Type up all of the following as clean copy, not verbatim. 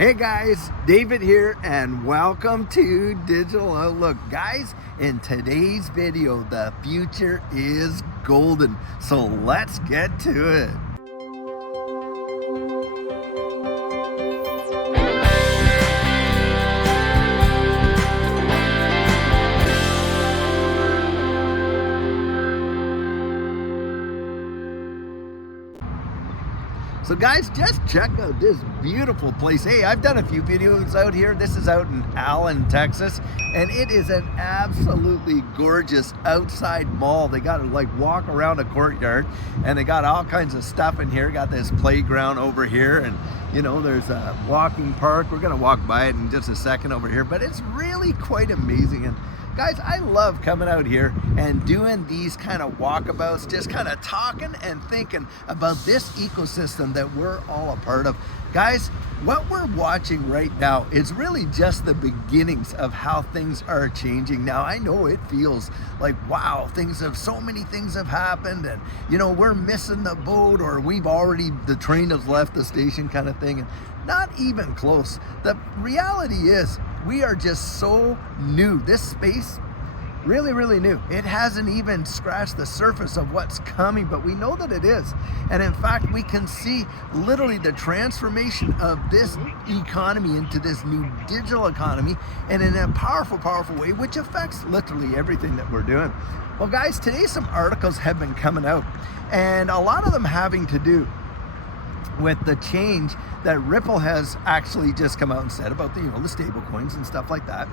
Hey guys, David here and welcome to Digital Outlook. Guys, in today's video, the future is golden. So let's get to it. So guys, just check out this beautiful place. Hey, I've done a few videos out here. This is out in Allen, Texas, and it is an absolutely gorgeous outside mall. They got to like walk around a courtyard, and they got all kinds of stuff in here. Got this playground over here, and you know, there's a walking park. We're gonna walk by it in just a second over here, but it's really quite amazing. And guys, I love coming out here and doing these kind of walkabouts, just kind of talking and thinking about this ecosystem that we're all a part of. Guys, what we're watching right now is really just the beginnings of how things are changing. Now, I know it feels like, wow, so many things have happened, and you know, we're missing the boat, or the train has left the station kind of thing. And not even close. The reality is, we are just so new. This space, really new. It hasn't even scratched the surface of what's coming, but we know that it is. And in fact, we can see literally the transformation of this economy into this new digital economy, and in a powerful way, which affects literally everything that we're doing. Well guys, today some articles have been coming out, and a lot of them having to do with the change that Ripple has actually just come out and said about the stable coins and stuff like that.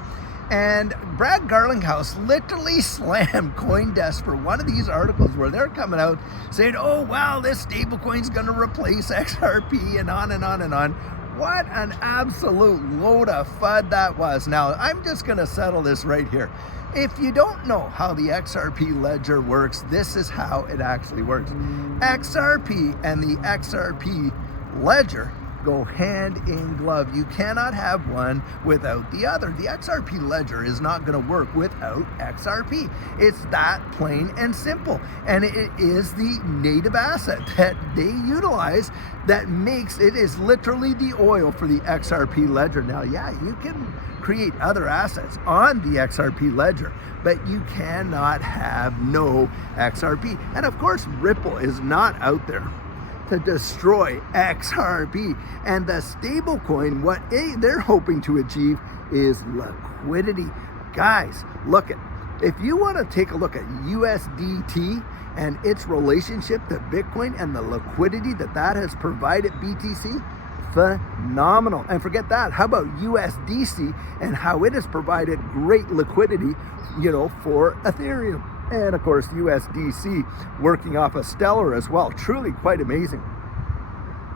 And Brad Garlinghouse literally slammed CoinDesk for one of these articles where they're coming out saying, oh wow, this stable coin's gonna replace XRP, and on and on and on. What an absolute load of FUD that was. Now, I'm just gonna settle this right here. If you don't know how the XRP ledger works, this is how it actually works. XRP and the XRP ledger go hand in glove. You cannot have one without the other. The XRP ledger is not going to work without XRP. It's that plain and simple. And it is the native asset that they utilize that makes it is literally the oil for the XRP ledger. Now, yeah, you can create other assets on the XRP ledger, but you cannot have no XRP. And of course, Ripple is not out there to destroy XRP. And the stablecoin, what they're hoping to achieve is liquidity. Guys, look at, if you want to take a look at USDT and its relationship to Bitcoin and the liquidity that has provided BTC, phenomenal. And forget that, how about USDC and how it has provided great liquidity, for Ethereum. And of course, USDC working off of Stellar as well. Truly quite amazing.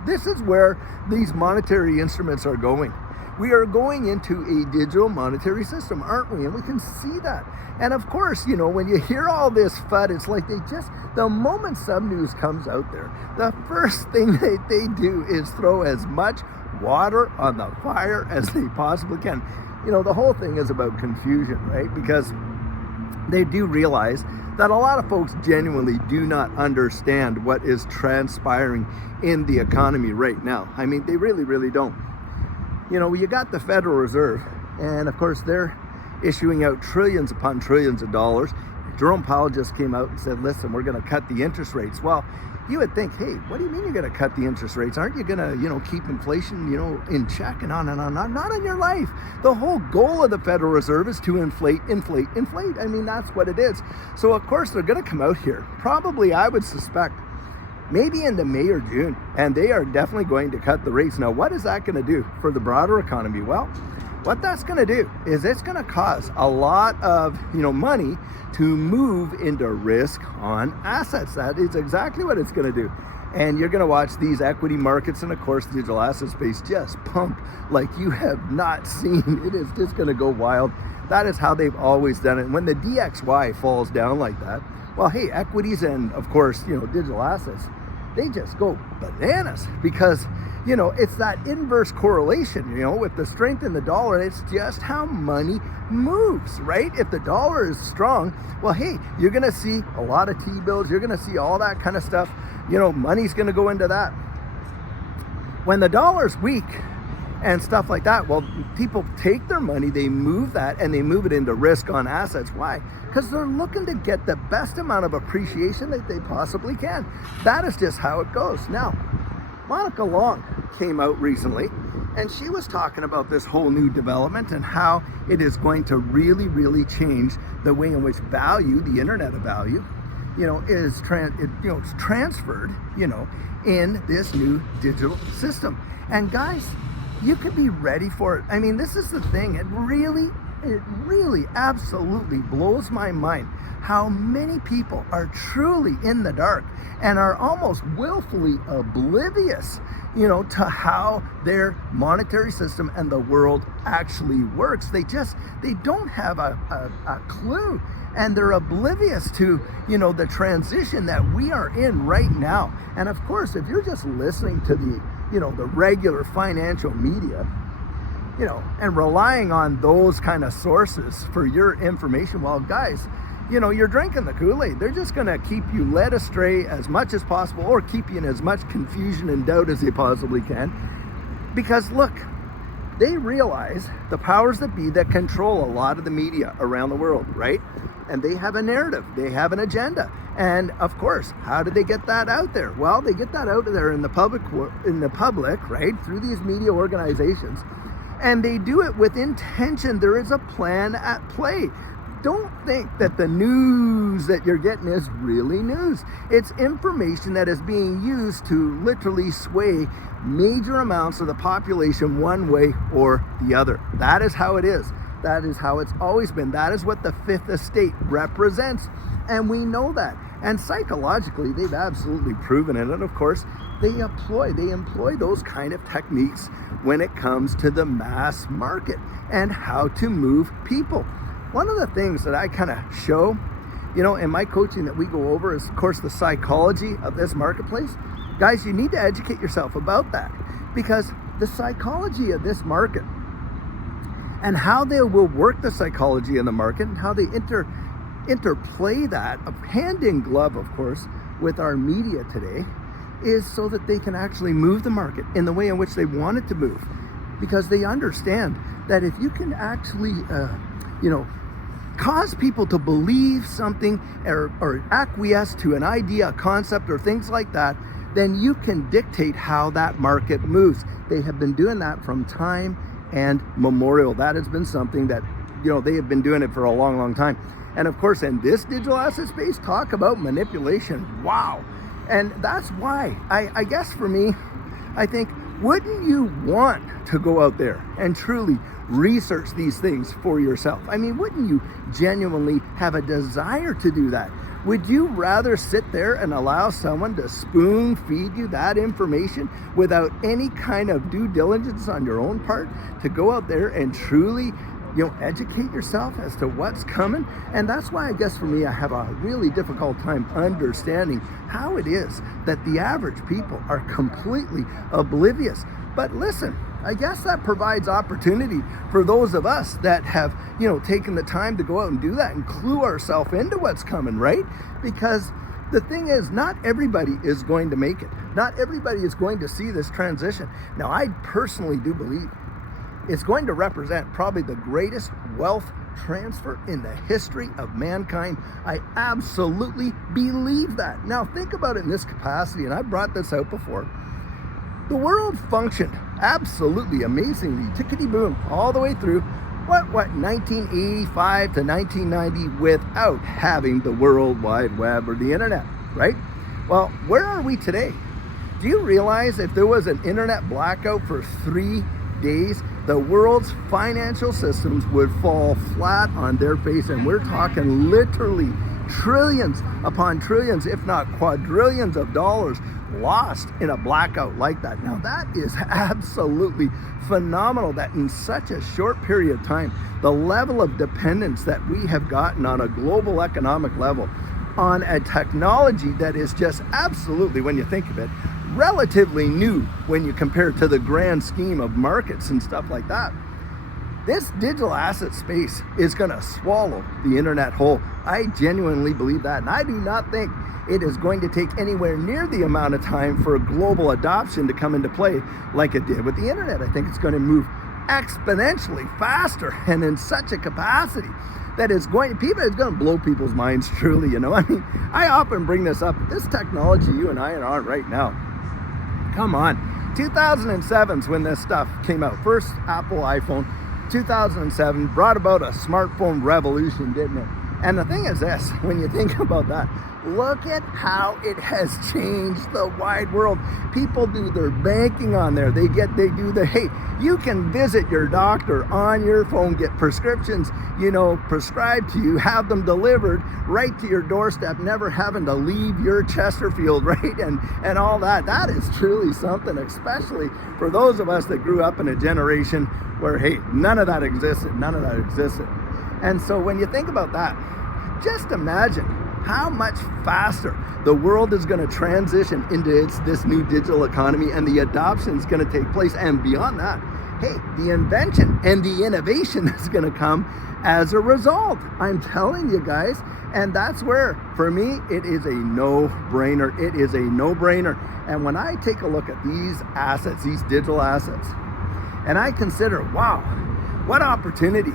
This is where these monetary instruments are going. We are going into a digital monetary system, aren't we? And we can see that. And of course, when you hear all this FUD, it's like the moment some news comes out there, the first thing that they do is throw as much water on the fire as they possibly can. The whole thing is about confusion, right? Because they do realize that a lot of folks genuinely do not understand what is transpiring in the economy right now. I mean, they really don't. You got the Federal Reserve, and of course they're issuing out trillions upon trillions of dollars. Jerome Powell just came out and said, listen, we're going to cut the interest rates. Well, you would think, hey, what do you mean you're going to cut the interest rates? Aren't you going to, keep inflation, in check and on and on? Not in your life. The whole goal of the Federal Reserve is to inflate. I mean, that's what it is. So of course they're going to come out here, probably, I would suspect, maybe into May or June, and they are definitely going to cut the rates. Now, what is that going to do for the broader economy? Well, what that's going to do is it's going to cause a lot of money to move into risk on assets. That is exactly what it's going to do. And you're going to watch these equity markets and of course digital asset space just pump like you have not seen. It is just going to go wild. That is how they've always done it. When the DXY falls down like that, well, hey, equities and of course digital assets, they just go bananas because it's that inverse correlation, with the strength in the dollar. It's just how money moves, right? If the dollar is strong, well, hey, you're going to see a lot of T-bills. You're going to see all that kind of stuff. Money's going to go into that. When the dollar's weak, and stuff like that. Well, people take their money, they move that, and they move it into risk on assets. Why? Because they're looking to get the best amount of appreciation that they possibly can. That is just how it goes. Now, Monica Long came out recently, and she was talking about this whole new development and how it is going to really, really change the way in which value, the internet of value, is it's transferred, in this new digital system. And guys, you could be ready for it. I mean, this is the thing. It really absolutely blows my mind how many people are truly in the dark and are almost willfully oblivious, to how their monetary system and the world actually works. They don't have a clue, and they're oblivious to, the transition that we are in right now. And of course, if you're just listening to the regular financial media, and relying on those kind of sources for your information, well, guys, you're drinking the Kool-Aid. They're just going to keep you led astray as much as possible, or keep you in as much confusion and doubt as they possibly can. Because look, they realize the powers that be that control a lot of the media around the world, right? And they have a narrative, they have an agenda. And of course, how do they get that out there? Well, they get that out there in the public, right? Through these media organizations. And they do it with intention. There is a plan at play. Don't think that the news that you're getting is really news. It's information that is being used to literally sway major amounts of the population one way or the other. That is how it is. That is how it's always been. That is what the Fifth Estate represents. And we know that. And psychologically, they've absolutely proven it. And of course, they employ those kind of techniques when it comes to the mass market and how to move people. One of the things that I kind of show, in my coaching that we go over is, of course, the psychology of this marketplace. Guys, you need to educate yourself about that, because the psychology of this market and how they will work the psychology in the market and how they interplay that hand in glove, of course, with our media today, is so that they can actually move the market in the way in which they want it to move. Because they understand that if you can actually, cause people to believe something or acquiesce to an idea, a concept, or things like that, then you can dictate how that market moves. They have been doing that from time and memorial. That has been something that, they have been doing it for a long, long time. And of course, in this digital asset space, talk about manipulation. Wow. And that's why, I guess for me, I think, wouldn't you want to go out there and truly research these things for yourself? I mean, wouldn't you genuinely have a desire to do that? Would you rather sit there and allow someone to spoon feed you that information without any kind of due diligence on your own part to go out there and truly educate yourself as to what's coming? And that's why, I guess for me, I have a really difficult time understanding how it is that the average people are completely oblivious. But listen, I guess that provides opportunity for those of us that have, taken the time to go out and do that and clue ourselves into what's coming, right? Because the thing is, not everybody is going to make it. Not everybody is going to see this transition. Now, I personally do believe it's going to represent probably the greatest wealth transfer in the history of mankind. I absolutely believe that. Now, think about it in this capacity, and I brought this out before. The world functioned absolutely amazingly, tickety-boom, all the way through, 1985 to 1990 without having the World Wide Web or the internet, right? Well, where are we today? Do you realize if there was an internet blackout for 3 days, the world's financial systems would fall flat on their face? And we're talking literally trillions upon trillions, if not quadrillions of dollars lost in a blackout like that. Now, that is absolutely phenomenal that in such a short period of time, the level of dependence that we have gotten on a global economic level on a technology that is just absolutely, when you think of it, relatively new when you compare it to the grand scheme of markets and stuff like that. this digital asset space is going to swallow the internet whole. I genuinely believe that, and I do not think it is going to take anywhere near the amount of time for global adoption to come into play like it did with the internet. I think it's going to move exponentially faster and in such a capacity that it's going to blow people's minds, truly. You know, I mean, I often bring this up. This technology you and I are on right now, come on. 2007's when this stuff came out. First Apple iPhone, 2007, brought about a smartphone revolution, didn't it? And the thing is this, when you think about that, look at how it has changed the wide world. People do their banking on there. Hey, you can visit your doctor on your phone, get prescriptions, prescribed to you, have them delivered right to your doorstep, never having to leave your Chesterfield, right? And all that. That is truly something, especially for those of us that grew up in a generation where, hey, none of that existed. And so when you think about that, just imagine how much faster the world is going to transition into this new digital economy, and the adoption is going to take place. And beyond that, hey, the invention and the innovation is going to come as a result. I'm telling you guys, and that's where, for me, it is a no-brainer. It is a no-brainer. And when I take a look at these assets, these digital assets, and I consider, wow, what opportunity.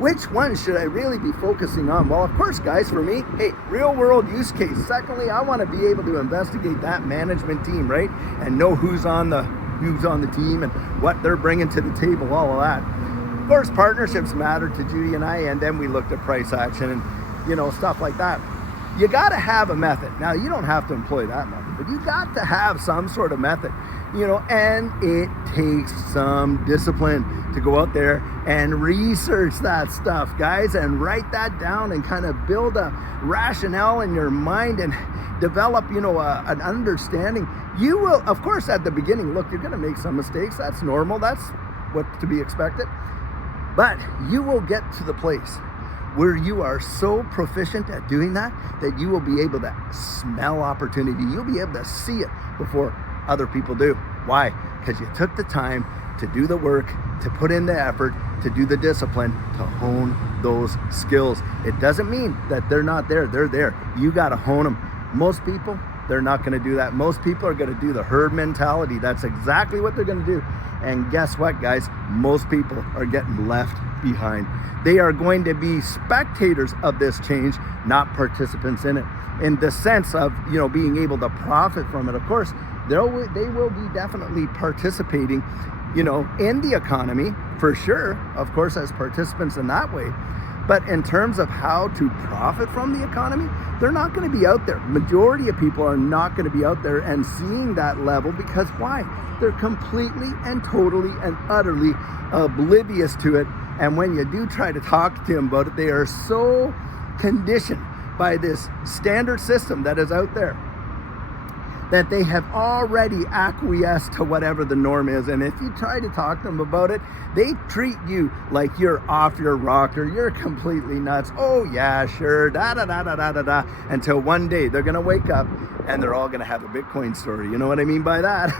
Which one should I really be focusing on? Well, of course, guys, for me, hey, real world use case. Secondly, I want to be able to investigate that management team, right? And know who's on the team and what they're bringing to the table, all of that. Of course, partnerships matter to Judy and I, and then we looked at price action and, stuff like that. You got to have a method. Now, you don't have to employ that method, but you got to have some sort of method, and it takes some discipline to go out there and research that stuff, guys, and write that down and kind of build a rationale in your mind and develop, an understanding. You will, of course, at the beginning, look, you're going to make some mistakes. That's normal. That's what to be expected. But you will get to the place where you are so proficient at doing that you will be able to smell opportunity. You'll be able to see it before other people do. Why? Because you took the time to do the work, to put in the effort, to do the discipline, to hone those skills. It doesn't mean that they're not there. They're there. You got to hone them. Most people, they're not going to do that. Most people are going to do the herd mentality. That's exactly what they're going to do. And guess what, guys? Most people are getting left behind. They are going to be spectators of this change, not participants in it, in the sense of, being able to profit from it. Of course, they will be definitely participating, in the economy, for sure, of course, as participants in that way. But in terms of how to profit from the economy, they're not going to be out there. Majority of people are not going to be out there and seeing that level, because why? They're completely and totally and utterly oblivious to it. And when you do try to talk to them about it, they are so conditioned by this standard system that is out there that they have already acquiesced to whatever the norm is. And if you try to talk to them about it, they treat you like you're off your rocker, you're completely nuts. Oh yeah, sure, da-da-da-da-da-da-da, until one day they're gonna wake up and they're all gonna have a Bitcoin story. You know what I mean by that?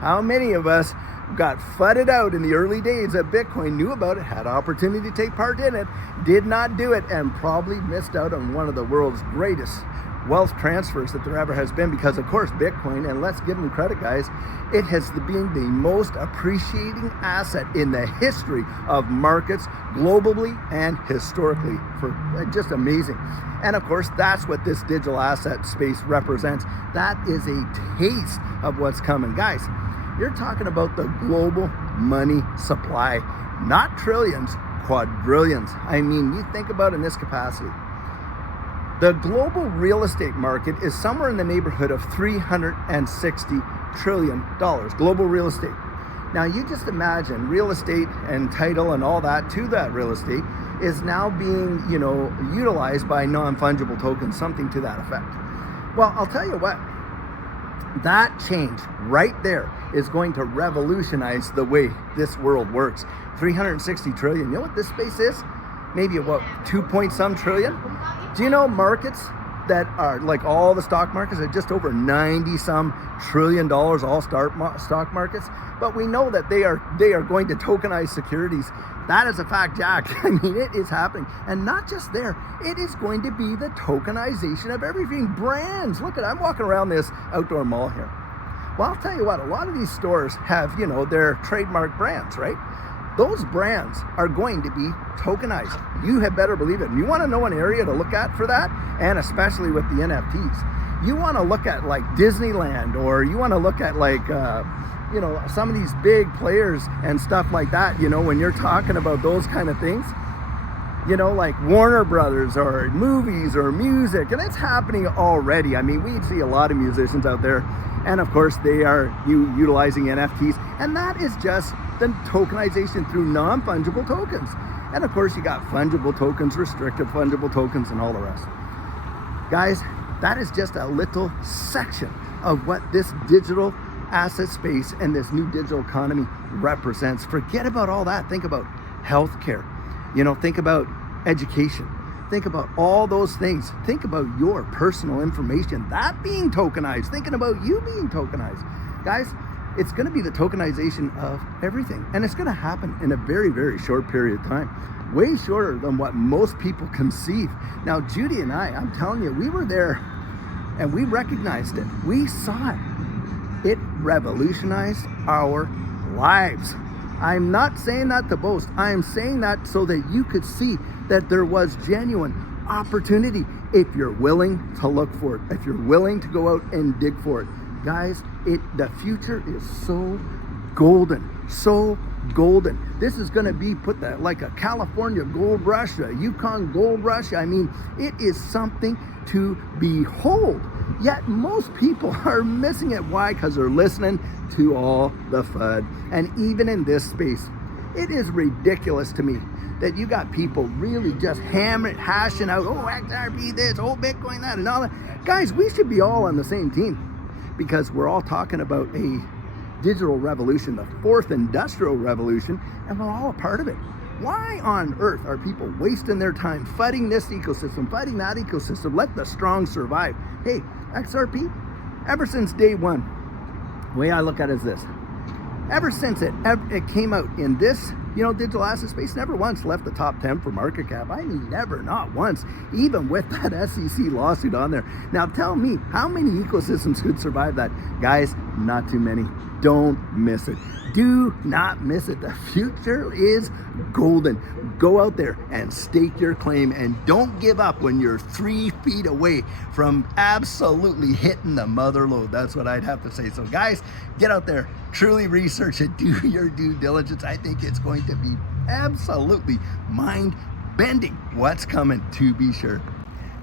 How many of us got fudded out in the early days of Bitcoin, knew about it, had opportunity to take part in it, did not do it, and probably missed out on one of the world's greatest wealth transfers that there ever has been? Because of course Bitcoin, and let's give them credit, guys, it has been the most appreciating asset in the history of markets globally and historically. For just amazing. And of course that's what this digital asset space represents. That is a taste of what's coming, guys. You're talking about the global money supply, not trillions, quadrillions. I mean, you think about it in this capacity. The global real estate market is somewhere in the neighborhood of $360 trillion, global real estate. Now you just imagine real estate and title and all that to that real estate is now being, utilized by non-fungible tokens, something to that effect. Well, I'll tell you what, that change right there is going to revolutionize the way this world works. 360 trillion, you know what this space is? Maybe about 2 point some trillion. Do you know markets that are like all the stock markets are just over 90 some trillion dollars, all stock markets. But we know that they are going to tokenize securities. That is a fact, Jack. I mean, it is happening. And not just there, it is going to be the tokenization of everything. Brands, look at, I'm walking around this outdoor mall here. Well, I'll tell you what, a lot of these stores have, you know, their trademark brands, right? Those brands are going to be tokenized. You had better believe it. And you want to know an area to look at for that? And especially with the NFTs. You want to look at like Disneyland, or you want to look at like, you know, some of these big players and stuff like that, you know, when you're talking about those kind of things, you know, like Warner Brothers or movies or music, and it's happening already. I mean, we see a lot of musicians out there, and of course they are utilizing NFTs, and that is just the tokenization through non-fungible tokens. And of course you got fungible tokens, restricted fungible tokens, and all the rest. Guys, that is just a little section of what this digital asset space and this new digital economy represents. Forget about all that. Think about healthcare. You know, think about education. Think about all those things. Think about your personal information, that being tokenized. Thinking about you being tokenized. Guys, it's going to be the tokenization of everything. And it's going to happen in a very, very short period of time. Way shorter than what most people conceive. Now, Judy and I'm telling you, we were there and we recognized it. We saw it. It revolutionized our lives. I'm not saying that to boast. I am saying that so that you could see that there was genuine opportunity if you're willing to look for it, if you're willing to go out and dig for it. Guys, the future is so golden, so golden. This is going to be like a California gold rush, a Yukon gold rush. I mean, it is something to behold. Yet most people are missing it. Why? Because they're listening to all the FUD. And even in this space, it is ridiculous to me that you got people really just hashing out, oh, XRP this, oh, Bitcoin that, and all that. Guys, we should be all on the same team, because we're all talking about a digital revolution, the fourth industrial revolution, and we're all a part of it. Why on earth are people wasting their time fighting this ecosystem, fighting that ecosystem? Let the strong survive. Hey, XRP, ever since day one, the way I look at it is this. Ever since it came out in this, you know, digital asset space, never once left the top 10 for market cap. I mean, never, not once, even with that SEC lawsuit on there. Now tell me, how many ecosystems could survive that? Guys, not too many. Don't miss it. Do not miss it. The future is golden. Go out there and stake your claim, and don't give up when you're 3 feet away from absolutely hitting the mother lode. That's what I'd have to say. So guys, get out there, truly research it, do your due diligence. I think it's going to be absolutely mind-bending what's coming, to be sure.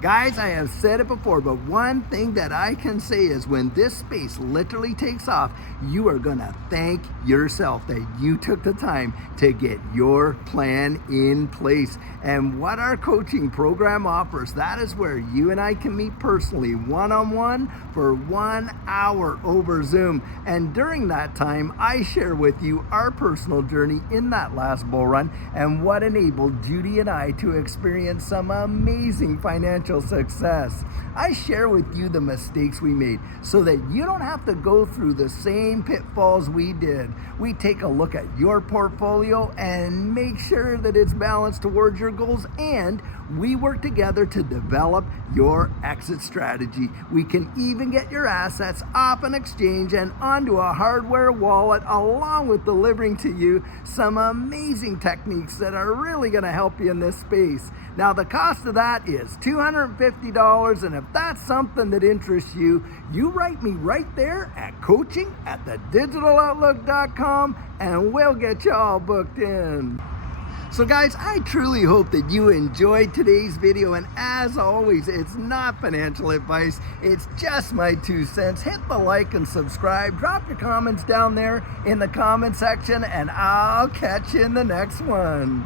Guys, I have said it before, but one thing that I can say is when this space literally takes off, you are gonna thank yourself that you took the time to get your plan in place. And what our coaching program offers, that is where you and I can meet personally, one-on-one for 1 hour over Zoom. And during that time, I share with you our personal journey in that last bull run and what enabled Judy and I to experience some amazing financial success. I share with you the mistakes we made so that you don't have to go through the same pitfalls we did. We take a look at your portfolio and make sure that it's balanced towards your goals, and we work together to develop your exit strategy. We can even get your assets off an exchange and onto a hardware wallet, along with delivering to you some amazing techniques that are really going to help you in this space. Now, the cost of that is $250, and if that's something that interests you, you write me right there at coaching@thedigitaloutlook.com, and we'll get you all booked in. So guys, I truly hope that you enjoyed today's video, and as always, it's not financial advice, it's just my 2 cents. Hit the like and subscribe, drop your comments down there in the comment section, and I'll catch you in the next one.